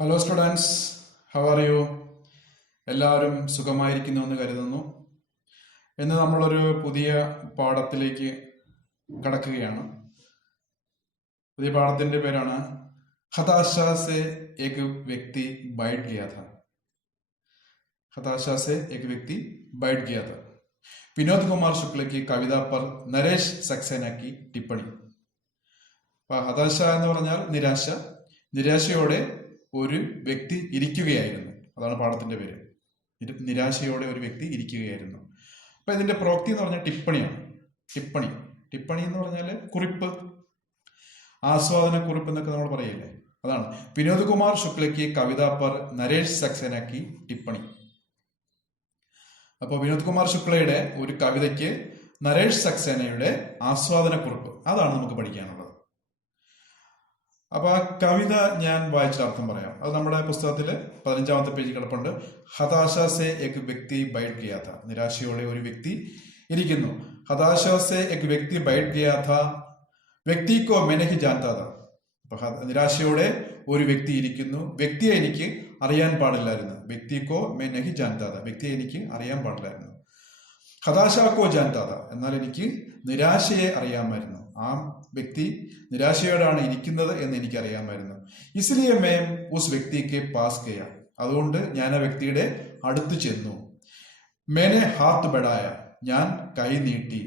Hello students, how are you? എല്ലാവരും സുഖമായിരിക്കുന്നു എന്ന് കരുതുന്നു. ഇന്ന് നമ്മളൊരു പുതിയ പാഠത്തിലേക്ക് കടക്കുകയാണ്. പുതിയ പാഠത്തിന്റെ പേരാണ് ഹതാശ സെ ഏക് വ്യക്തി ബൈഠ് ഗയാ ഥാ. ഹതാശ സെ ഏക് വ്യക്തി ബൈഠ് ഗയാ ഥാ. വിനോദ് കുമാർ ശുക്ല की കവിത पर നരേഷ് സക്സേന की टिप्पणी. ഹതാശ എന്ന് പറഞ്ഞാൽ നിരാശ. നിരാശയോടെ ഒരു വ്യക്തി ഇരിക്കുകയായിരുന്നു. അതാണ് പാഠത്തിന്റെ പേര്. നിരാശയോടെ ഒരു വ്യക്തി ഇരിക്കുകയായിരുന്നു. അപ്പൊ ഇതിന്റെ പ്രോക്തി എന്ന് പറഞ്ഞാൽ ടിപ്പണിയാണ്. ടിപ്പണി ടിപ്പണി എന്ന് പറഞ്ഞാൽ കുറിപ്പ്, ആസ്വാദന കുറിപ്പ് എന്നൊക്കെ നമ്മൾ പറയില്ലേ, അതാണ്. വിനോദ് കുമാർ ശുക്ലയ്ക്ക് കവിത പർ നരേഷ് സക്സേനയ്ക്ക് ടിപ്പണി. അപ്പോൾ വിനോദ് കുമാർ ശുക്ലയുടെ ഒരു കവിതയ്ക്ക് നരേഷ് സക്സേനയുടെ ആസ്വാദന കുറിപ്പ്, അതാണ് നമുക്ക് പഠിക്കാനുള്ളത്. അപ്പൊ ആ കവിത ഞാൻ വായിച്ച അർത്ഥം പറയാം. അത് നമ്മുടെ പുസ്തകത്തില് 15ാമത്തെ പേജിൽ കിടപ്പുണ്ട്. ഹതാശ സെ ഏക് വ്യക്തി ബൈഠ് ഗയാ ഥാ. നിരാശയോടെ ഒരു വ്യക്തി ഇരിക്കുന്നു. ഹതാശ സെ ഏക് വ്യക്തി ബൈഠ് ഗയാ ഥാ. വ്യക്തിക്കോ മൈ നഹീ ജാൻതാ ഥാ. അപ്പൊ നിരാശയോടെ ഒരു വ്യക്തി ഇരിക്കുന്നു. വ്യക്തിയെ എനിക്ക് അറിയാൻ പാടില്ലായിരുന്നു. വ്യക്തിക്കോ മൈ നഹീ ജാൻതാ ഥാ. വ്യക്തിയെ എനിക്ക് അറിയാൻ പാടില്ലായിരുന്നു. ഹതാശാക്കോ ജാൻതാ ഥാ. എന്നാൽ എനിക്ക് നിരാശയെ അറിയാമായിരുന്നു. ആ വ്യക്തി നിരാശയോടാണ് ഇരിക്കുന്നത് എന്ന് എനിക്ക് അറിയാമായിരുന്നു. ഇസ്ലിയെ മേം ഉസ് വ്യക്തിക്ക് പാസ് ഗയാ. അതുകൊണ്ട് ഞാൻ ആ വ്യക്തിയുടെ അടുത്ത് ചെന്നു. മേനെ ഹാത്ത് ബഡായ. ഞാൻ കൈ നീട്ടി.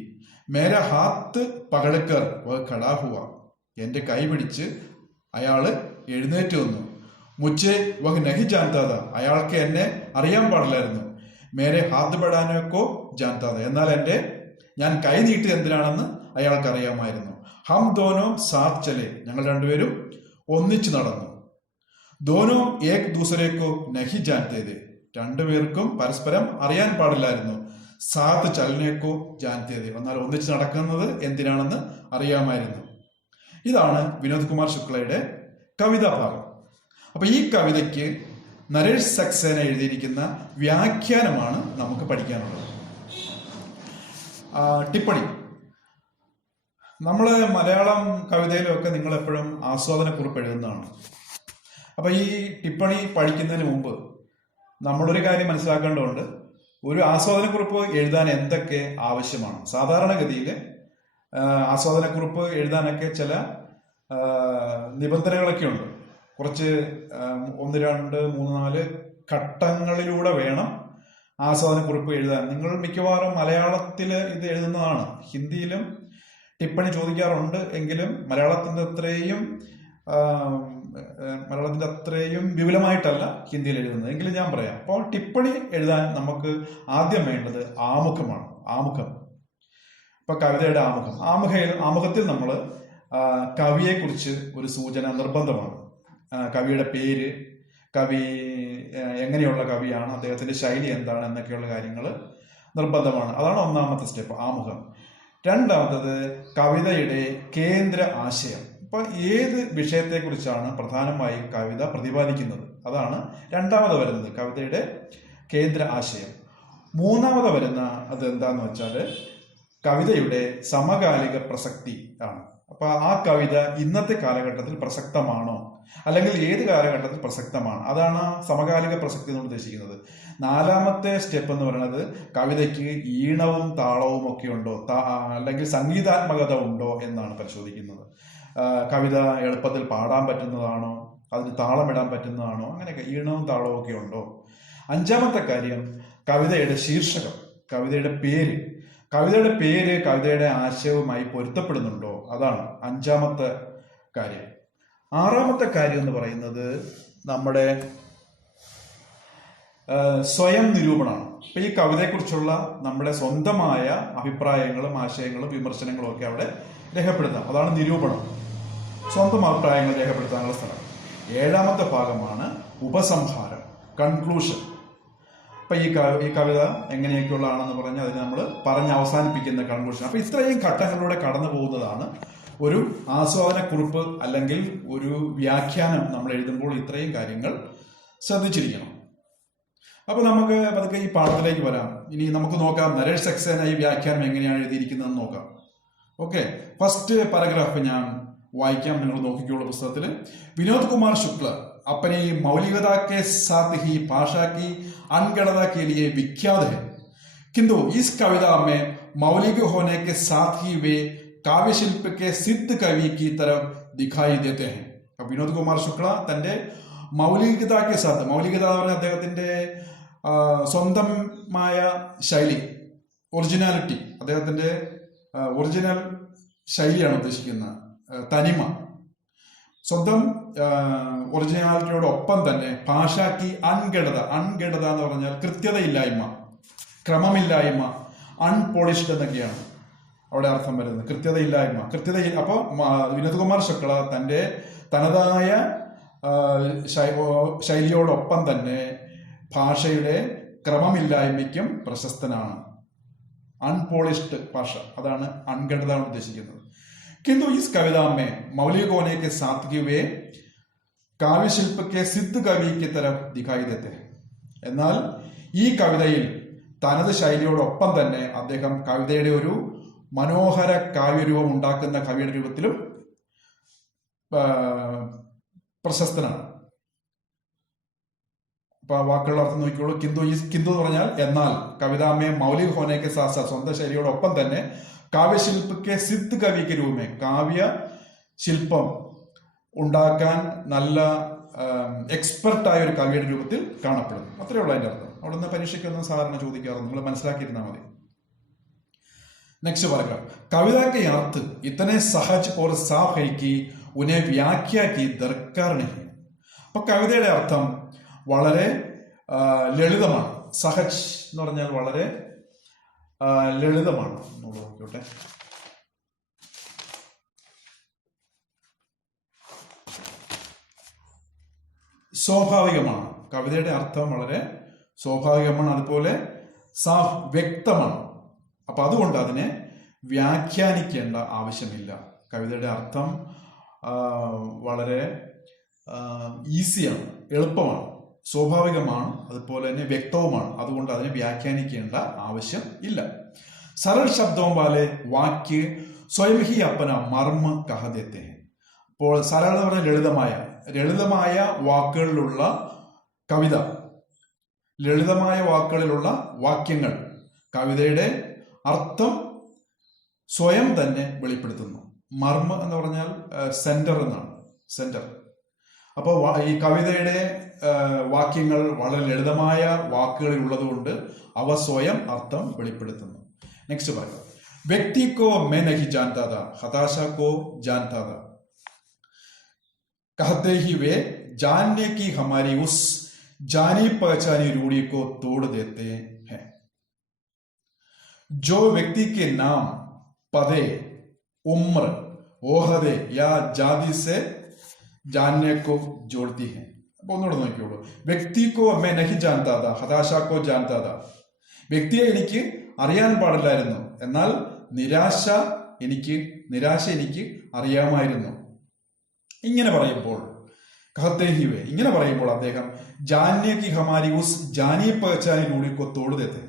മേര ഹാത്ത് പകടക്കർ വ ഖടാ ഹുവ. എന്റെ കൈ പിടിച്ച് അയാള് എഴുന്നേറ്റ് വന്നു. മുച്ചേ വഹ് നഹി ജാൻതാ ഥാ. അയാൾക്ക് എന്നെ അറിയാൻ പാടില്ലായിരുന്നു. മേരെ ഹാത്ത് ബഡാനോക്കോ ജാൻതാ ഥാ. എന്നാൽ ഞാൻ കൈ നീട്ടി എന്തിനാണെന്ന് അയാൾക്ക് അറിയാമായിരുന്നു. ഹം ദോനോ സാത്ത് ചലെ. ഞങ്ങൾ രണ്ടുപേരും ഒന്നിച്ചു നടന്നു. ദോനോ ഏക് ദൂസരേക്കോ നഹി ജാൻതേ ഥേ. രണ്ടുപേർക്കും പരസ്പരം അറിയാൻ പാടില്ലായിരുന്നു. സാത്ത് ചലനേക്കോ ജാൻതേ ഥേ. എന്നാൽ ഒന്നിച്ച് നടക്കുന്നത് എന്തിനാണെന്ന് അറിയാമായിരുന്നു. ഇതാണ് വിനോദ് കുമാർ ശുക്ലയുടെ കവിതാ ഭാഗം. അപ്പൊ ഈ കവിതയ്ക്ക് നരേഷ് സക്സേന എഴുതിയിരിക്കുന്ന വ്യാഖ്യാനമാണ് നമുക്ക് പഠിക്കാനുള്ളത്. ടിപ്പണി. നമ്മള് മലയാളം കവിതയിലും ഒക്കെ നിങ്ങൾ എപ്പോഴും ആസ്വാദന കുറിപ്പ് എഴുതുന്നതാണ്. അപ്പൊ ഈ ടിപ്പണി പഠിക്കുന്നതിന് മുമ്പ് നമ്മളൊരു കാര്യം മനസ്സിലാക്കേണ്ടതുണ്ട്. ഒരു ആസ്വാദന കുറിപ്പ് എഴുതാൻ എന്തൊക്കെ ആവശ്യമാണ്. സാധാരണഗതിയിൽ ആസ്വാദന കുറിപ്പ് എഴുതാനൊക്കെ ചില നിബന്ധനകളൊക്കെ ഉണ്ട്. കുറച്ച് 1, 2, 3, 4 ഘട്ടങ്ങളിലൂടെ വേണം ആസ്വാദന കുറിപ്പ് എഴുതാൻ. നിങ്ങൾ മിക്കവാറും മലയാളത്തിൽ ഇത് എഴുതുന്നതാണ്. ഹിന്ദിയിലും ടിപ്പണി ചോദിക്കാറുണ്ട്. എങ്കിലും മലയാളത്തിന്റെ അത്രയും വിപുലമായിട്ടല്ല ഹിന്ദിയിൽ എഴുതുന്നത്. എങ്കിലും ഞാൻ പറയാം. അപ്പോൾ ടിപ്പണി എഴുതാൻ നമുക്ക് ആദ്യം വേണ്ടത് ആമുഖമാണ്. ആമുഖം. ഇപ്പൊ കവിതയുടെ ആമുഖത്തിൽ നമ്മൾ കവിയെക്കുറിച്ച് ഒരു സൂചന നിർബന്ധമാണ്. കവിയുടെ പേര്, കവി എങ്ങനെയുള്ള കവിയാണ്, അദ്ദേഹത്തിന്റെ ശൈലി എന്താണ് എന്നൊക്കെയുള്ള കാര്യങ്ങൾ നിർബന്ധമാണ്. അതാണ് ഒന്നാമത്തെ സ്റ്റെപ്പ്, ആമുഖം. രണ്ടാമത്തത് കവിതയുടെ കേന്ദ്ര ആശയം. അപ്പൊ ഏത് വിഷയത്തെക്കുറിച്ചാണ് പ്രധാനമായും കവിത പ്രതിപാദിക്കുന്നത്, അതാണ് രണ്ടാമത് വരുന്നത്, കവിതയുടെ കേന്ദ്ര ആശയം. മൂന്നാമത് വരുന്ന അത് എന്താന്ന് വെച്ചാൽ കവിതയുടെ സമകാലിക പ്രസക്തി ആണ്. അപ്പൊ ആ കവിത ഇന്നത്തെ കാലഘട്ടത്തിൽ പ്രസക്തമാണോ, അല്ലെങ്കിൽ ഏത് കാലഘട്ടത്തിൽ പ്രസക്തമാണ്, അതാണ് സമകാലിക പ്രസക്തി എന്ന് ഉദ്ദേശിക്കുന്നത്. നാലാമത്തെ സ്റ്റെപ്പ് എന്ന് പറയുന്നത് കവിതയ്ക്ക് ഈണവും താളവും ഒക്കെ ഉണ്ടോ, അല്ലെങ്കിൽ സംഗീതാത്മകത ഉണ്ടോ എന്നാണ് പരിശോധിക്കുന്നത്. കവിത എളുപ്പത്തിൽ പാടാൻ പറ്റുന്നതാണോ, അതിന് താളമിടാൻ പറ്റുന്നതാണോ, അങ്ങനെയൊക്കെ ഈണവും താളവും ഒക്കെ ഉണ്ടോ. അഞ്ചാമത്തെ കാര്യം കവിതയുടെ ശീർഷകം, കവിതയുടെ പേര് കവിതയുടെ ആശയവുമായി പൊരുത്തപ്പെടുന്നുണ്ടോ, അതാണ് അഞ്ചാമത്തെ കാര്യം. ആറാമത്തെ കാര്യം എന്ന് പറയുന്നത് നമ്മുടെ സ്വയം നിരൂപണമാണ്. അപ്പൊ ഈ കവിതയെക്കുറിച്ചുള്ള നമ്മുടെ സ്വന്തമായ അഭിപ്രായങ്ങളും ആശയങ്ങളും വിമർശനങ്ങളും ഒക്കെ അവിടെ രേഖപ്പെടുത്താം. അതാണ് നിരൂപണം, സ്വന്തം അഭിപ്രായങ്ങൾ രേഖപ്പെടുത്താനുള്ള സ്ഥലം. ഏഴാമത്തെ ഭാഗമാണ് ഉപസംഹാരം, കൺക്ലൂഷൻ. അപ്പൊ ഈ കവിത എങ്ങനെയൊക്കെയുള്ളതാണെന്ന് പറഞ്ഞ് അതിന് നമ്മൾ പറഞ്ഞ് അവസാനിപ്പിക്കുന്ന കൺക്ലൂഷൻ. അപ്പൊ ഇത്രയും ഘട്ടങ്ങളിലൂടെ കടന്നു പോകുന്നതാണ് ഒരു ആസ്വാദന കുറിപ്പ് അല്ലെങ്കിൽ ഒരു വ്യാഖ്യാനം. നമ്മൾ എഴുതുമ്പോൾ ഇത്രയും കാര്യങ്ങൾ ശ്രദ്ധിച്ചിരിക്കണം. അപ്പൊ നമുക്ക് പതുക്കെ ഈ പാഠത്തിലേക്ക് വരാം. ഇനി നമുക്ക് നോക്കാം നരേഷ് സക്സേന ഈ വ്യാഖ്യാനം എങ്ങനെയാണ് എഴുതിയിരിക്കുന്നതെന്ന് നോക്കാം. ഓക്കെ, ഫസ്റ്റ് പാരഗ്രാഫ് ഞാൻ വായിക്കാം, നിങ്ങൾ നോക്കിക്കോളൂ പുസ്തകത്തിൽ. വിനോദ് കുമാർ ശുക്ല अपनी मौलिकता के साथ ही भाषा की अनगढ़ता के लिए विख्यात है, किंतु इस कविता में मौलिक होने के साथ ही वे काव्य शिल्प के सिद्ध कवि की तरफ दिखाई देते हैं. വിനോദ് കുമാർ ശുക്ല തന്റെ മൗലികതയ്ക്ക് സാത്ത്, മൗലികത എന്ന് പറഞ്ഞാൽ അദ്ദേഹത്തിന്റെ സ്വന്തമായ ശൈലി, ഒറിജിനാലിറ്റി, അദ്ദേഹത്തിന്റെ ഒറിജിനൽ ശൈലിയാണ് ഉദ്ദേശിക്കുന്നത്, തനിമ, സ്വന്തം ഒറിജിനാലിറ്റിയോടൊപ്പം തന്നെ ഭാഷയ്ക്ക് അൺഗഢത എന്ന് പറഞ്ഞാൽ കൃത്യതയില്ലായ്മ, ക്രമമില്ലായ്മ, അൺപോളിഷ്ഡ് എന്നൊക്കെയാണ് അവിടെ അർത്ഥം വരുന്നത്. അപ്പോൾ വിനോദ് കുമാർ ശുക്ല തന്റെ തനതായ ശൈലിയോടൊപ്പം തന്നെ ഭാഷയുടെ ക്രമമില്ലായ്മയ്ക്കും പ്രശസ്തനാണ്. അൺപോളിഷ്ഡ് ഭാഷ, അതാണ് അൺഗഢത ഉദ്ദേശിക്കുന്നത്. किंतु इस कविता में मौलिक होने के साथ ही वे काव्य शिल्प के सिद्ध कवि की तरफ दिखाई देते हैं. എന്നാൽ ഈ കവിതയിൽ തനത് ശൈലിയോടൊപ്പം തന്നെ അദ്ദേഹം കവിതയുടെ ഒരു മനോഹര കാവ്യരൂപം ഉണ്ടാക്കുന്ന കവിയുടെ രൂപത്തിലും പ്രശസ്തനാണ്. അപ്പൊ വാക്കുകളുടെ അർത്ഥം നോക്കിക്കോളൂ. കിന്തു എന്ന് പറഞ്ഞാൽ എന്നാൽ, കവിതാമേ മൗലിക ഹോനേക്ക് സാസ, സ്വന്തം ശൈലിയോടൊപ്പം തന്നെ കാവ്യശില്പക്ക് സിദ്ധ് കവിക്ക് രൂപമേ, കാവ്യ ശില്പം ഉണ്ടാക്കാൻ നല്ല എക്സ്പെർട്ടായ ഒരു കവിയുടെ രൂപത്തിൽ കാണപ്പെടുന്നു. അത്രയേ ഉള്ളൂ അതിന്റെ അർത്ഥം. അവിടെ നിന്ന് പരീക്ഷയ്ക്കൊന്നും സാധാരണ ചോദിക്കാറുണ്ട്, നിങ്ങൾ മനസ്സിലാക്കിയിരുന്നാൽ മതി. Next paragraph. कविता के अर्थ इतने सहज और साफ है कि उन्हें व्याख्या की दरकार नहीं. അപ്പൊ കവിതയുടെ അർത്ഥം വളരെ ലളിതമാണ്. സഹജ് എന്ന് പറഞ്ഞാൽ വളരെ ലളിതമാണ്. നോക്കട്ടെ, സ്വാഭാവികമാണ്. കവിതയുടെ അർത്ഥം വളരെ സ്വാഭാവികമാണ്, അതുപോലെ സാഫ്, വ്യക്തമാണ്. അപ്പൊ അതുകൊണ്ട് അതിനെ വ്യാഖ്യാനിക്കേണ്ട ആവശ്യമില്ല. കവിതയുടെ അർത്ഥം വളരെ ഈസിയാണ്, എളുപ്പമാണ്, സ്വാഭാവികമാണ്, അതുപോലെ തന്നെ വ്യക്തവുമാണ്. അതുകൊണ്ട് അതിനെ വ്യാഖ്യാനിക്കേണ്ട ആവശ്യം ഇല്ല. सरल शब्दों वाले वाक्य स्वयं ही अपना मर्म कह देते हैं. അപ്പോൾ സരള എന്ന് പറഞ്ഞാൽ ലളിതമായ വാക്കുകളിലുള്ള കവിത, ലളിതമായ വാക്കുകളിലുള്ള വാക്യങ്ങൾ കവിതയുടെ അർത്ഥം സ്വയം തന്നെ വെളിപ്പെടുത്തുന്നു. മർമ്മ എന്ന് പറഞ്ഞാൽ സെന്റർ എന്നാണ്, സെന്റർ. അപ്പോൾ ഈ കവിതയുടെ വാക്യങ്ങൾ വളരെ ലളിതമായ വാക്കുകളിൽ ഉള്ളതുകൊണ്ട് അവ സ്വയം അർത്ഥം വെളിപ്പെടുത്തുന്നു. നെക്സ്റ്റ് പറയാം. വ്യക്തി കോ मैं नहीं जानता था, हताशा को जानता था, कहते ही वे जानने की हमारी उस जानी पहचानी रूढ़ी को तोड़ देते हैं. जो व्यक्ति के नाम, पदे, उम्र, ओहदे या जाति से जानने को जोड़ती है. അപ്പൊ ഒന്നുകൂടെ നോക്കിയോളൂ. വ്യക്തിക്കോ मैं नहीं जानता था, हताशा को जानता था. വ്യക്തിയെ എനിക്ക് അറിയാൻ പാടില്ലായിരുന്നു, എന്നാൽ നിരാശ എനിക്ക് അറിയാമായിരുന്നു. ഇങ്ങനെ പറയുമ്പോൾ അദ്ദേഹം ജാന്യ കി ഹമാരി ഉസ് ജാനി പഹചാനി രൂഢി കോ തോട് ദേത്തെ.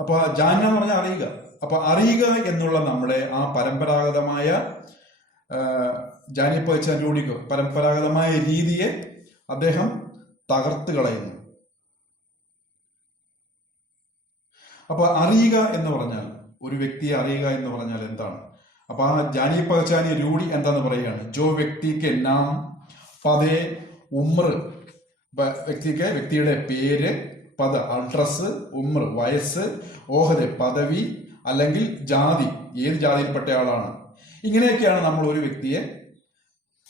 അപ്പൊ ജാന്യ എന്ന് പറഞ്ഞാൽ അറിയുക. അപ്പൊ അറിയുക എന്നുള്ള നമ്മുടെ ആ പരമ്പരാഗതമായ ജാനി പഹചാൻ രൂഢിക്കോ, പരമ്പരാഗതമായ രീതിയെ അദ്ദേഹം തകർത്ത് കളയുന്നു. അപ്പൊ അറിയുക എന്ന് പറഞ്ഞാൽ, ഒരു വ്യക്തിയെ അറിയുക എന്ന് പറഞ്ഞാൽ എന്താണ്? അപ്പൊ ആ ജാനി പഹചാനി രൂഢി എന്താന്ന് പറയുകയാണ്. ജോ വ്യക്തിക്ക് നാം, പദേ, ഉമ്ര, വ്യക്തിയുടെ പേര്, പദ അഡ്രസ്, ഉമ്ര വയസ്സ്, ഓഹദ് പദവി അല്ലെങ്കിൽ ജാതി, ഏത് ജാതിയിൽപ്പെട്ട ആളാണ്, ഇങ്ങനെയൊക്കെയാണ് നമ്മൾ ഒരു വ്യക്തിയെ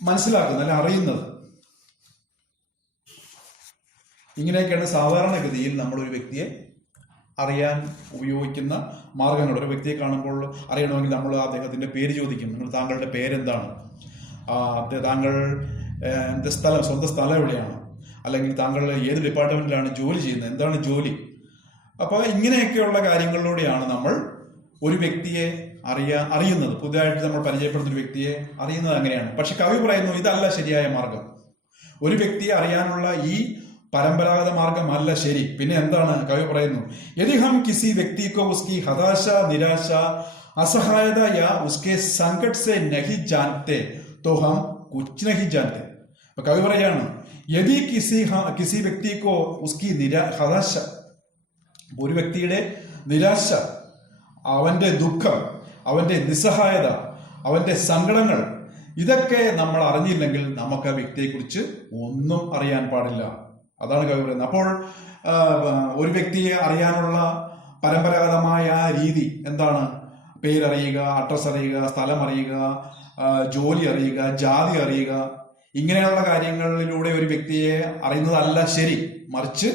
മനസ്സിലാക്കുന്നത് അല്ലെ അറിയുന്നത്. ഇങ്ങനെയൊക്കെയാണ് സാധാരണഗതിയിൽ നമ്മൾ ഒരു വ്യക്തിയെ അറിയാൻ ഉപയോഗിക്കുന്ന മാർഗങ്ങൾ. ഒരു വ്യക്തിയെ കാണുമ്പോൾ അറിയണമെങ്കിൽ നമ്മൾ അദ്ദേഹത്തിന്റെ പേര് ചോദിക്കും. താങ്കളുടെ പേരെന്താണ്, താങ്കൾ സ്വന്തം സ്ഥലം എവിടെയാണ്, അല്ലെങ്കിൽ താങ്കൾ ഏത് ഡിപ്പാർട്ട്മെന്റിലാണ് ജോലി ചെയ്യുന്നത്, എന്താണ് ജോലി. അപ്പൊ ഇങ്ങനെയൊക്കെയുള്ള കാര്യങ്ങളിലൂടെയാണ് നമ്മൾ ഒരു വ്യക്തിയെ അറിയുന്നത്. പുതിയതായിട്ട് നമ്മൾ പരിചയപ്പെടുന്ന ഒരു വ്യക്തിയെ അറിയുന്നത് അങ്ങനെയാണ്. പക്ഷെ കവി പറയുന്നു ഇതല്ല ശരിയായ മാർഗം. ഒരു വ്യക്തിയെ അറിയാനുള്ള ഈ പരമ്പരാഗത മാർഗമല്ല ശരി. പിന്നെ എന്താണ് കവി പറയുന്നു? യദി ഹം കിസി വ്യക്തി കോ ഉസ്കി ഹതാശ, നിരാശ, असहायता या उसके संकट से नहीं जानते तो हम कुछ नहीं जानते. അപ്പൊ കവി പറയാണ് യദി കിസി വ്യക്തിക്കോ ഉസ്കി ഹതാശ, ഒരു വ്യക്തിയുടെ നിരാശ, അവന്റെ ദുഃഖം, അവന്റെ നിസ്സഹായത, അവന്റെ സങ്കടങ്ങൾ, ഇതൊക്കെ നമ്മൾ അറിഞ്ഞില്ലെങ്കിൽ നമുക്ക് ആ വ്യക്തിയെക്കുറിച്ച് ഒന്നും അറിയാൻ പാടില്ല. അതാണ് കവി പറയുന്നത്. അപ്പോൾ ഒരു വ്യക്തിയെ അറിയാനുള്ള പരമ്പരാഗതമായ രീതി എന്താണ്? പേരറിയുക, അഡ്രസ് അറിയുക, സ്ഥലം അറിയുക, ജോലി അറിയുക, ജാതി അറിയുക, ഇങ്ങനെയുള്ള കാര്യങ്ങളിലൂടെ ഒരു വ്യക്തിയെ അറിയുന്നതല്ല ശരി. മറിച്ച്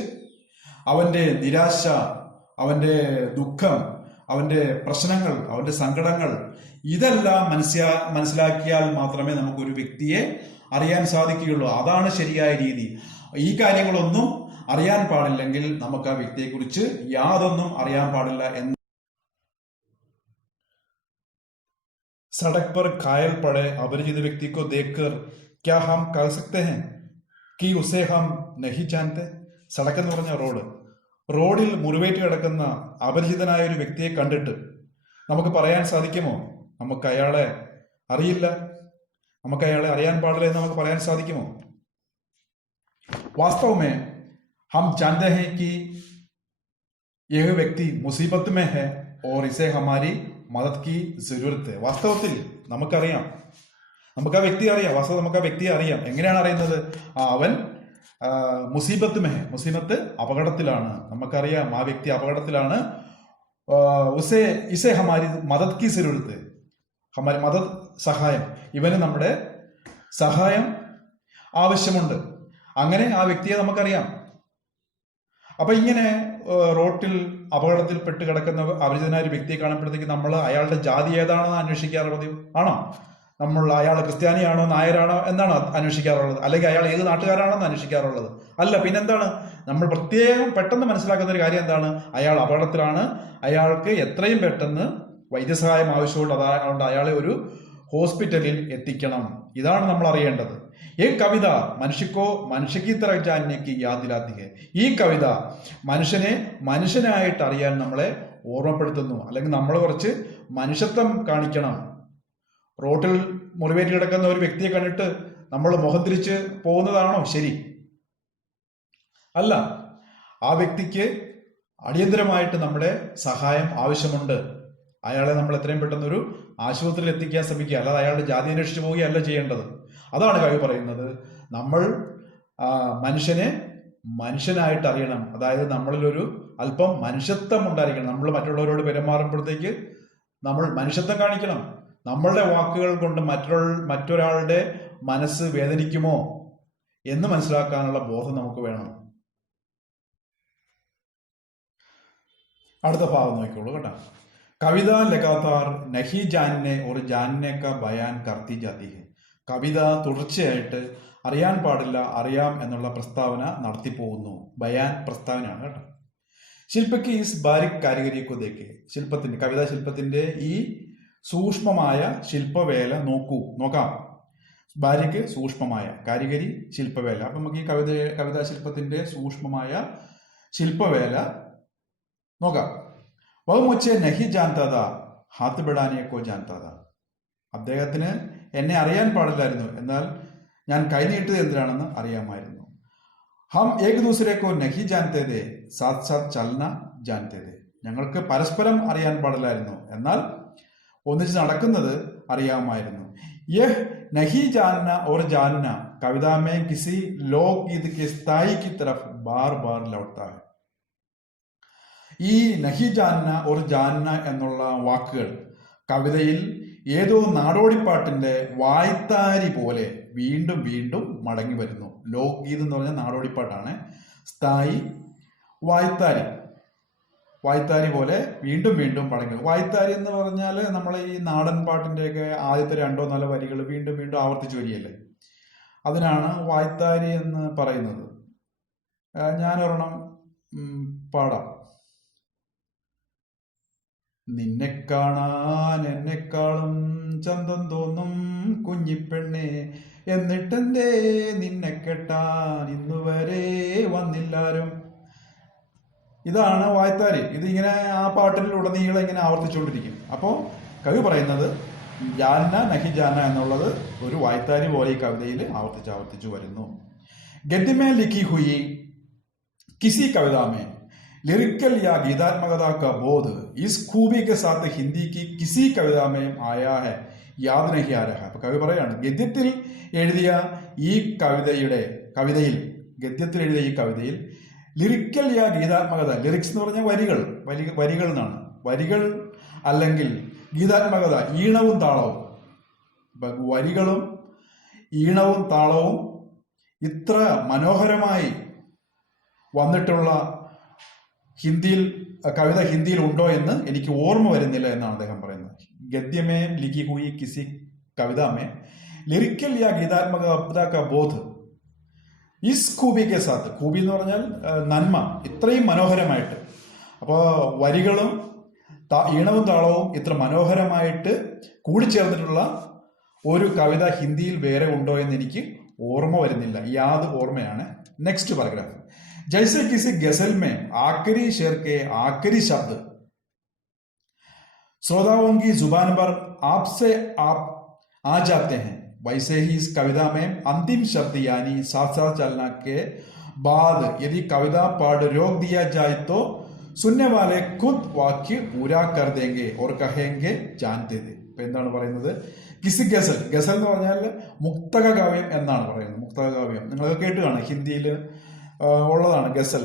അവന്റെ നിരാശ, അവന്റെ ദുഃഖം, അവന്റെ പ്രശ്നങ്ങൾ, അവന്റെ സങ്കടങ്ങൾ, ഇതെല്ലാം മനസ്സിലാക്കിയാൽ മാത്രമേ നമുക്കൊരു വ്യക്തിയെ അറിയാൻ സാധിക്കുകയുള്ളൂ. അതാണ് ശരിയായ രീതി. ഈ കാര്യങ്ങളൊന്നും അറിയാൻ പാടില്ലെങ്കിൽ നമുക്ക് ആ വ്യക്തിയെക്കുറിച്ച് യാതൊന്നും അറിയാൻ പാടില്ല എന്ന്. सड़क पर घायल पड़े अपरिचित व्यक्ति को देखकर क्या हम कह सकते हैं कि उसे हम नहीं जानते? സടക്ക് എന്ന് പറഞ്ഞ റോഡിൽ മുറിവേറ്റ് കിടക്കുന്ന അപരിചിതനായ ഒരു വ്യക്തിയെ കണ്ടിട്ട് നമുക്ക് പറയാൻ സാധിക്കുമോ നമുക്ക് അയാളെ അറിയില്ല, നമുക്ക് അയാളെ അറിയാൻ പാടില്ല എന്ന് നമുക്ക് പറയാൻ സാധിക്കുമോ? वास्तव में हम जानते हैं कि यह व्यक्ति मुसीबत में है और इसे हमारी മദത് കി ജരൂരത്ത്. വാസ്തവത്തിൽ നമുക്കറിയാം, നമുക്ക് ആ വ്യക്തിയെ അറിയാം. വാസ്തവം നമുക്ക് ആ വ്യക്തിയെ അറിയാം. എങ്ങനെയാണ് അറിയുന്നത്? അവൻ മുസീബത്ത് മെഹ്, മുസീബത്ത് അപകടത്തിലാണ്. നമുക്കറിയാം ആ വ്യക്തി അപകടത്തിലാണ്. ഇസെ ഹമാരി മദത് കി ജരൂരത്ത്, ഹമാരി മദത്, സഹായം, ഇവന് നമ്മുടെ സഹായം ആവശ്യമുണ്ട്. അങ്ങനെ ആ വ്യക്തിയെ നമുക്കറിയാം. അപ്പൊ ഇങ്ങനെ റോട്ടിൽ അപകടത്തിൽ പെട്ട് കിടക്കുന്ന അപരിചിതനായ ഒരു വ്യക്തിയെ കാണുമ്പോഴത്തേക്ക് നമ്മൾ അയാളുടെ ജാതി ഏതാണെന്ന് അന്വേഷിക്കാറുള്ളത് ആണോ? നമ്മൾ അയാൾ ക്രിസ്ത്യാനിയാണോ നായരാണോ എന്നാണോ അന്വേഷിക്കാറുള്ളത്? അല്ലെങ്കിൽ അയാൾ ഏത് നാട്ടുകാരാണോ എന്ന് അന്വേഷിക്കാറുള്ളത്? അല്ല, പിന്നെന്താണ്? നമ്മൾ പ്രത്യേകം പെട്ടെന്ന് മനസ്സിലാക്കുന്ന ഒരു കാര്യം എന്താണ്? അയാൾ അപകടത്തിലാണ്, അയാൾക്ക് എത്രയും പെട്ടെന്ന് വൈദ്യസഹായം ആവശ്യമുണ്ട്, അതുകൊണ്ട് അയാളെ ഒരു ഹോസ്പിറ്റലിൽ എത്തിക്കണം. ഇതാണ് നമ്മൾ അറിയേണ്ടത്. ഈ കവിത മനുഷ്യക്ക് ഇത്ര ജാന്യക്ക് യാതിലാത്തിക. ഈ കവിത മനുഷ്യനെ മനുഷ്യനായിട്ട് അറിയാൻ നമ്മളെ ഓർമ്മപ്പെടുത്തുന്നു. അല്ലെങ്കിൽ നമ്മൾ കുറച്ച് മനുഷ്യത്വം കാണിക്കണം. റോട്ടിൽ മുറിവേറ്റ് കിടക്കുന്ന ഒരു വ്യക്തിയെ കണ്ടിട്ട് നമ്മൾ മുഖം തിരിച്ച് പോകുന്നതാണോ ശരി? അല്ല, ആ വ്യക്തിക്ക് അടിയന്തരമായിട്ട് നമ്മുടെ സഹായം ആവശ്യമുണ്ട്. അയാളെ നമ്മൾ എത്രയും പെട്ടെന്ന് ഒരു ആശുപത്രിയിൽ എത്തിക്കാൻ ശ്രമിക്കുക, അല്ലാതെ അയാളുടെ ജാതി അന്വേഷിച്ച് പോവുകയല്ല ചെയ്യേണ്ടത്. അതാണ് കവി പറയുന്നത്. നമ്മൾ മനുഷ്യനെ മനുഷ്യനായിട്ട് അറിയണം. അതായത് നമ്മളിലൊരു അല്പം മനുഷ്യത്വം ഉണ്ടായിരിക്കണം. നമ്മൾ മറ്റുള്ളവരോട് പെരുമാറുമ്പോഴത്തേക്ക് നമ്മൾ മനുഷ്യത്വം കാണിക്കണം. നമ്മളുടെ വാക്കുകൾ കൊണ്ട് മറ്റൊരാളുടെ മനസ്സ് വേദനിക്കുമോ എന്ന് മനസ്സിലാക്കാനുള്ള ബോധം നമുക്ക് വേണം. അടുത്ത ഭാഗം നോക്കിക്കോളൂ കേട്ടോ. കവിത ലഗാതാർ നഹി ജാൻനെ और जानने का बयान करती जाती है. കവിത തുടർച്ചയായിട്ട് അറിയാൻ പാടില്ല, അറിയാം എന്നുള്ള പ്രസ്താവന നടത്തിപ്പോകുന്നു. ബയാൻ പ്രസ്താവനയാണ് കേട്ടോ. ശില്പക്ക് ഈ ബാരിക് കാരിഗരിയൊക്കെ ദേക്കെ, കവിതാ ശില്പത്തിന്റെ ഈ സൂക്ഷ്മമായ ശില്പവേല നോക്കാം. ബാരിക് സൂക്ഷ്മമായ, കാരിഗരി ശില്പവേല. അപ്പൊ നമുക്ക് ഈ കവിതാ ശില്പത്തിന്റെ സൂക്ഷ്മമായ ശില്പവേല നോക്കാം. വഹ് മുझे नहीं जानता था, हाथ बढ़ाने को जानता था. അദ്ദേഹത്തിന് എന്നെ അറിയാൻ പാടില്ലായിരുന്നു, എന്നാൽ ഞാൻ കൈനീട്ടത് എന്തിനാണെന്ന് അറിയാമായിരുന്നു. ഹം ഏക് ദൂസരെ കോ നഹി ജാൻതേ ഥേ, സാത്ത് സാത്ത് ചലന ജാൻതേ ഥേ. ഞങ്ങൾക്ക് പരസ്പരം അറിയാൻ പാടില്ലായിരുന്നു, എന്നാൽ ഒന്നിച്ച് നടക്കുന്നത് അറിയാമായിരുന്നു. യഹ് നഹി ജാനന और जानना कविता में किसी लोकगीत के स्थाई की तरफ बार बार लौटता है. ഈ നഹി ജാന്ന ഒരു ജാന്ന എന്നുള്ള വാക്കുകൾ കവിതയിൽ ഏതോ നാടോടിപ്പാട്ടിന്റെ വായ്ത്താരി പോലെ വീണ്ടും വീണ്ടും മടങ്ങി വരുന്നു. ലോക്ഗീത് എന്ന് പറഞ്ഞാൽ നാടോടിപ്പാട്ടാണ്. സ്ഥായി, വായ്ത്താരി പോലെ വീണ്ടും വീണ്ടും മടങ്ങി. വായ്ത്താരി എന്ന് പറഞ്ഞാൽ നമ്മൾ ഈ നാടൻ പാട്ടിന്റെയൊക്കെ ആദ്യത്തെ 2-4 വരികൾ വീണ്ടും വീണ്ടും ആവർത്തിച്ച് വരികയല്ലേ, അതിനാണ് വായ്ത്താരി എന്ന് പറയുന്നത്. ഞാനൊരെണ്ണം പാടാം. നിന്നെ കാണാൻ എന്നെക്കാളും ചന്തം തോന്നും കുഞ്ഞിപ്പെണ്ണെ, എന്നിട്ടെന്തേ നിന്നെ കെട്ടാൻ ഇന്നുവരെ വന്നില്ലാരും. ഇതാണ് വായ്ത്താരി. ഇതിങ്ങനെ ആ പാട്ടിലുടനീളം ഇങ്ങനെ ആവർത്തിച്ചുകൊണ്ടിരിക്കും. അപ്പോൾ കവി പറയുന്നത് ജാന നഹി ജാന എന്നുള്ളത് ഒരു വായ്ത്താരി പോലെ ഈ കവിതയിൽ ആവർത്തിച്ചു വരുന്നു. ഗദ്യമേ ലിഖി ഹുയി किसी कविता में लिरिकल या गीतात्मकता का बोध इस खूबी के साथ हिंदी की किसी कविता में आया है യാദ് നഹി ആ രഹ. അപ്പൊ കവി പറയാണ്, ഗദ്യത്തിൽ എഴുതിയ ഈ കവിതയിൽ ലിറിക്കൽ യാ ഗീതാത്മകത, ലിറിക്സ് എന്ന് പറഞ്ഞാൽ വരികൾ എന്നാണ്, വരികൾ അല്ലെങ്കിൽ ഗീതാത്മകത, ഈണവും താളവും. വരികളും ഈണവും താളവും ഇത്ര മനോഹരമായി വന്നിട്ടുള്ള കവിത ഹിന്ദിയിൽ ഉണ്ടോ എന്ന് എനിക്ക് ഓർമ്മ വരുന്നില്ല എന്നാണ് അദ്ദേഹം പറയുന്നത്. ഗദ്യമേ ലിഖി ഹുയി കിസി കവിത മേ ലിറിക്കൽ യാ ഗീതാത്മകത കാ ബോധ് ഇസ് ഖൂബി കെ സാത്ത്, ഖൂബി എന്ന് പറഞ്ഞാൽ നന്മ, ഇത്രയും മനോഹരമായിട്ട്. അപ്പോൾ വരികളും ഈണവും താളവും ഇത്ര മനോഹരമായിട്ട് കൂടിച്ചേർന്നിട്ടുള്ള ഒരു കവിത ഹിന്ദിയിൽ വേറെ ഉണ്ടോ എന്ന് എനിക്ക് ഓർമ്മ വരുന്നില്ല. യാദ് ഓർമ്മയാണ്. Next paragraph. जैसे किसी गजल में आखिरी शेर के आखिरी शब्द श्रोताओं की जुबान पर आपसे आप आ जाते हैं, वैसे ही इस कविता में अंतिम शब्द यानी साथ साथ चलना के बाद यदि कविता पाठ रोक दिया जाए तो सुनने वाले खुद वाक्य पूरा कर देंगे और कहेंगे जानते थे. ഇപ്പൊ എന്താണ് പറയുന്നത്? കിസി ഗസൽ, ഗസൽ എന്ന് പറഞ്ഞാൽ മുക്തക കാവ്യം എന്നാണ് പറയുന്നത്. മുക്തക കാവ്യം നിങ്ങളൊക്കെ കേട്ട് കാണും, ഹിന്ദിയിൽ ഉള്ളതാണ് ഗസൽ.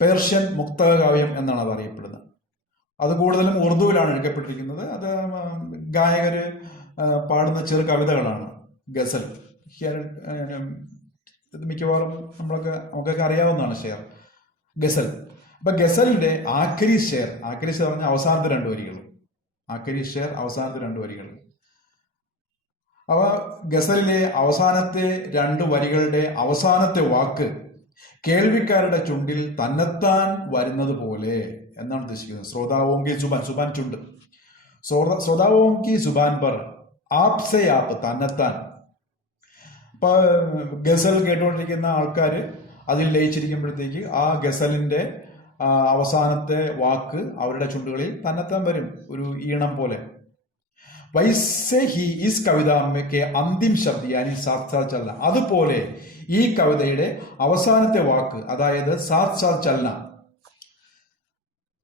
പേർഷ്യൻ മുക്തക കാവ്യം എന്നാണ് അത് അറിയപ്പെടുന്നത്. അത് കൂടുതലും ഉറുദുവിലാണ് എടുക്കപ്പെട്ടിരിക്കുന്നത്. അത് ഗായകര് പാടുന്ന ചെറു കവിതകളാണ് ഗസൽ. മിക്കവാറും നമുക്കൊക്കെ അറിയാവുന്നതാണ് ഷെയർ ഗസൽ. അപ്പൊ ഗസലിന്റെ ആഖരി ഷെയർ പറഞ്ഞാൽ അവസാനത്തെ രണ്ട് വരികൾ, ആഖരി ഷെയർ അവസാനത്തെ രണ്ട് വരികൾ. അവ ഗസലിലെ അവസാനത്തെ രണ്ട് വരികളുടെ അവസാനത്തെ വാക്ക് കേൾവിക്കാരുടെ ചുണ്ടിൽ തന്നെത്താൻ വരുന്നത് പോലെ എന്നാണ് ഉദ്ദേശിക്കുന്നത്. ശ്രോതാവോം കി സുബാൻ ചുണ്ട്, ശ്രോതാവോം കി സുബാൻ പർ ആപ് സെ ആപ്പ്, തന്നെത്താൻ. ഇപ്പൊ ഗസൽ കേട്ടുകൊണ്ടിരിക്കുന്ന ആൾക്കാർ അതിൽ ലയിച്ചിരിക്കുമ്പോഴത്തേക്ക് ആ ഗസലിന്റെ അവസാനത്തെ വാക്ക് അവരുടെ ചുണ്ടുകളിൽ തന്നെത്താൻ വരും, ഒരു ഈണം പോലെ. വൈസെ ഹി ഇസ് കവിത കെ അന്തിം ശബ്ദ യാനി സാത് സാത് ചലന, അതുപോലെ ഈ കവിതയുടെ അവസാനത്തെ വാക്ക് അതായത് സാത് സാത് ചലന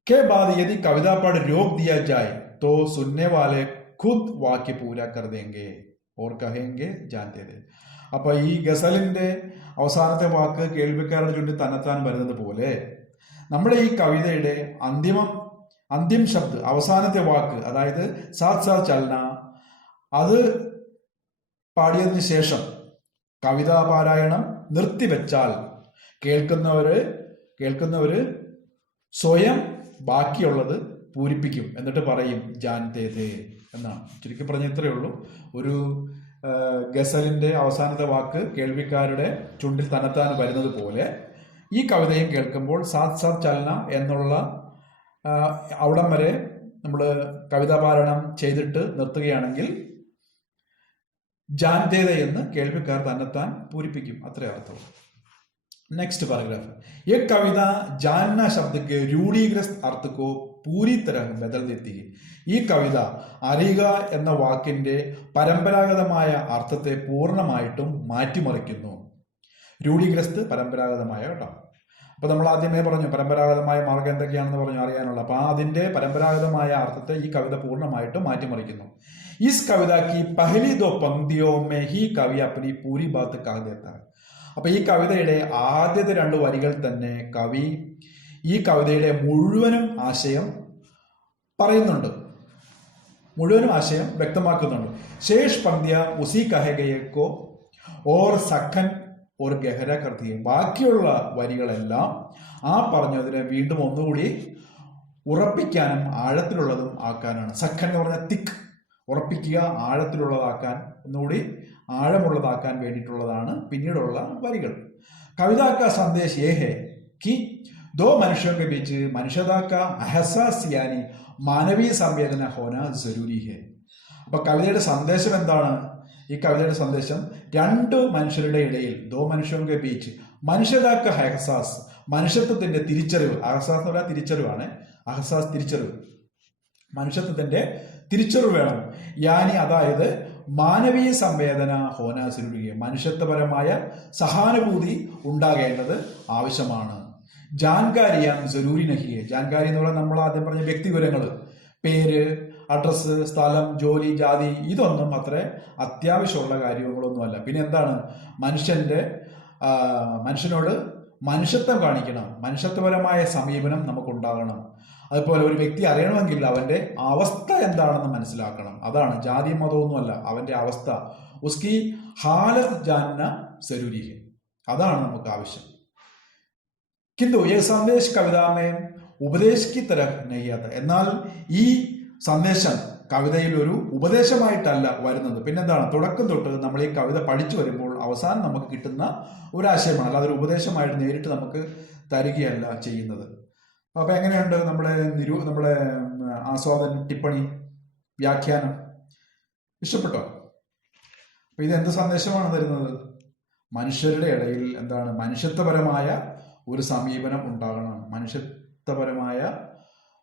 के बाद यदि कविता पढ़ रोक दिया जाए तो सुनने वाले खुद वाक्य पूरा कर देंगे और कहेंगे जानते थे. അപ്പൊ ഈ ഗസലിന്റെ അവസാനത്തെ വാക്ക് കേൾവിക്കാരുടെ ചുണ്ടിൽ തന്നെത്താൻ വരുന്നത് പോലെ നമ്മുടെ ഈ കവിതയുടെ അന്തിം ശബ്ദ, അവസാനത്തെ വാക്ക് അതായത് സാത് സാത് ചലന, അത് പാടിയതിനു ശേഷം കവിതാ പാരായണം നിർത്തിവെച്ചാൽ കേൾക്കുന്നവര് സ്വയം ബാക്കിയുള്ളത് പൂരിപ്പിക്കും, എന്നിട്ട് പറയും ജാൻതേതേ എന്നാണ്. ചുരുക്കി പറഞ്ഞ ഇത്രയേ ഉള്ളൂ. ഒരു ഗസലിന്റെ അവസാനത്തെ വാക്ക് കേൾവിക്കാരുടെ ചുണ്ടിൽ തന്നെത്താൻ വരുന്നത് പോലെ ഈ കവിതയും കേൾക്കുമ്പോൾ സാത് സാത് ചലന എന്നുള്ള അവിടം വരെ നമ്മൾ കവിതാപാരായണം ചെയ്തിട്ട് നിർത്തുകയാണെങ്കിൽ ജാൻതേത എന്ന് കേൾവിക്കാർ തന്നെത്താൻ പൂരിപ്പിക്കും, അത്രേ അർത്ഥമുള്ളൂ. Next paragraph. ये कविता जानना शब्द के रूढ़ीग्रस्त अर्थ को पूरी तरह बदल देती है. ഈ കവിത അറിയുക എന്ന വാക്കിന്റെ പരമ്പരാഗതമായ അർത്ഥത്തെ പൂർണ്ണമായിട്ടും മാറ്റിമറിക്കുന്നു. രൂഢീഗ്രസ്ത് പരമ്പരാഗതമായ, കേട്ടോ. അപ്പൊ നമ്മൾ ആദ്യമേ പറഞ്ഞു പരമ്പരാഗതമായ മാർഗം എന്തൊക്കെയാണെന്ന് പറഞ്ഞു അറിയാനുള്ള. അപ്പൊ അതിന്റെ പരമ്പരാഗതമായ അർത്ഥത്തെ ഈ കവിത പൂർണ്ണമായിട്ടും മാറ്റിമറിക്കുന്നു. ഇസ് കവിത की पहली दो पंक्तियों में ही कवि अपनी पूरी बात कह देता है. അപ്പൊ ഈ കവിതയുടെ ആദ്യത്തെ രണ്ട് വരികൾ തന്നെ കവി ഈ കവിതയുടെ മുഴുവനും ആശയം പറയുന്നുണ്ട്, മുഴുവനും ആശയം വ്യക്തമാക്കുന്നുണ്ട്. ശേഷ് പങ്ക്തിയ ഉസി കഹഗയക്കോ ഓർ സഖൻ ഓർ ഗഹര കർത്തിയ, ബാക്കിയുള്ള വരികളെല്ലാം ആ പറഞ്ഞതിനെ വീണ്ടും ഒന്നുകൂടി ഉറപ്പിക്കാനും ആഴത്തിലുള്ളതും ആക്കാനാണ്. സഖൻ എന്ന് പറഞ്ഞാൽ തിക്ക്, ഉറപ്പിക്കുക, ആഴത്തിലുള്ളതാക്കാൻ, ഒന്നുകൂടി ആഴമുള്ളതാക്കാൻ വേണ്ടിയിട്ടുള്ളതാണ് പിന്നീടുള്ള വരികൾ. കവിതാ കാ സന്ദേശ് യേ ഹേ कि दो मनुष्यों के बीच मनुष्यता का एहसास यानी മാനവീയ സംവേദന ഹോന ജരൂരി ഹെ. അപ്പൊ കവിതയുടെ സന്ദേശം എന്താണ്? ഈ കവിതയുടെ സന്ദേശം രണ്ട് മനുഷ്യരുടെ ഇടയിൽ, ദോ മനുഷ്യന്റെ ബീച്ച്, മനുഷ്യതാക്ക അഹസാസ്, മനുഷ്യത്വത്തിന്റെ തിരിച്ചറിവ്. അഹസാസ് എന്ന് പറഞ്ഞാൽ തിരിച്ചറിവാണ്, അഹസാസ് തിരിച്ചറിവ്. മനുഷ്യത്വത്തിന്റെ തിരിച്ചറിവ് വേണം. യാനി അതായത് മാനവീയ സംവേദന ഹോന ജരൂരി, മനുഷ്യത്വപരമായ സഹാനുഭൂതി ഉണ്ടാകേണ്ടത് ആവശ്യമാണ്. ജാൻകാരിയാം ജരൂരി നഹിയെ, ജാൻകാരി എന്ന് പറഞ്ഞാൽ നമ്മൾ ആദ്യം പറഞ്ഞ വ്യക്തിവിവരങ്ങൾ, പേര്, അഡ്രസ്സ്, സ്ഥലം, ജോലി, ജാതി, ഇതൊന്നും അത്ര അത്യാവശ്യമുള്ള കാര്യങ്ങളൊന്നുമല്ല. പിന്നെ എന്താണ്, മനുഷ്യനോട് മനുഷ്യത്വം കാണിക്കണം, മനുഷ്യത്വപരമായ സമീപനം നമുക്കുണ്ടാകണം. അതുപോലെ ഒരു വ്യക്തി അറിയണമെങ്കിൽ അവന്റെ അവസ്ഥ എന്താണെന്ന് മനസ്സിലാക്കണം. അതാണ്, ജാതി മതമൊന്നുമല്ല, അവന്റെ അവസ്ഥ. ഉസ്കി ഹാലത്ത് ജാനന ജരൂരി ഹെ, അതാണ് നമുക്ക് ആവശ്യം. കിന്തു ഈ സന്ദേശ് കവിതാമേ ഉപദേശ് കി തരഹ് നഹീ ആതാ, എന്നാൽ ഈ സന്ദേശം കവിതയിൽ ഒരു ഉപദേശമായിട്ടല്ല വരുന്നത്. പിന്നെന്താണ്, തുടക്കം തൊട്ട് നമ്മൾ ഈ കവിത പഠിച്ചു വരുമ്പോൾ അവസാനം നമുക്ക് കിട്ടുന്ന ഒരാശയമാണ്, അല്ലാതെ ഒരു ഉപദേശമായിട്ട് നേരിട്ട് നമുക്ക് തരികയല്ല ചെയ്യുന്നത്. അപ്പൊ എങ്ങനെയുണ്ട് നമ്മുടെ ആസ്വാദനം, ടിപ്പണി, വ്യാഖ്യാനം ഇഷ്ടപ്പെട്ടോ? അപ്പൊ ഇത് എന്ത് സന്ദേശമാണ് തരുന്നത്? മനുഷ്യരുടെ ഇടയിൽ എന്താണ്, മനുഷ്യത്വപരമായ ഒരു സമീപനം ഉണ്ടാകണം, മനുഷ്യത്വപരമായ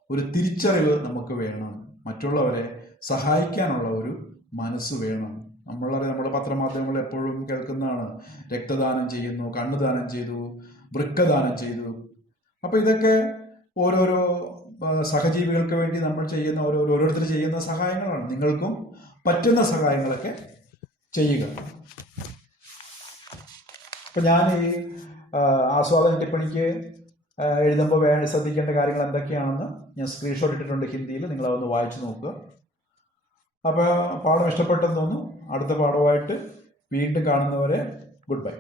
ഒരു തിരിച്ചറിവ് നമുക്ക് വേണം, മറ്റുള്ളവരെ സഹായിക്കാനുള്ള ഒരു മനസ്സ് വേണം. നമ്മുടെ പത്രമാധ്യമങ്ങൾ എപ്പോഴും കേൾക്കുന്നതാണ്, രക്തദാനം ചെയ്യുന്നു, കണ്ണുദാനം ചെയ്തു, വൃക്കദാനം ചെയ്തു. അപ്പൊ ഇതൊക്കെ ഓരോരോ സഹജീവികൾക്ക് വേണ്ടി നമ്മൾ ചെയ്യുന്ന ഓരോരുത്തർ ചെയ്യുന്ന സഹായങ്ങളാണ്. നിങ്ങൾക്കും പറ്റുന്ന സഹായങ്ങളൊക്കെ ചെയ്യുക. അപ്പൊ ഞാൻ ഈ ആസ്വാദന ടിപ്പണിക്ക് എഴുതുമ്പോൾ ശ്രദ്ധിക്കേണ്ട കാര്യങ്ങൾ എന്തൊക്കെയാണെന്ന് ഞാൻ സ്ക്രീൻഷോട്ട് ഇട്ടിട്ടുണ്ട് ഹിന്ദിയിൽ, നിങ്ങൾ അതൊന്ന് വായിച്ചു നോക്കുക. അപ്പോൾ പാഠം ഇഷ്ടപ്പെട്ടെന്ന് തോന്നുന്നു. അടുത്ത പാഠമായിട്ട് വീണ്ടും കാണുന്നവരെ ഗുഡ് ബൈ.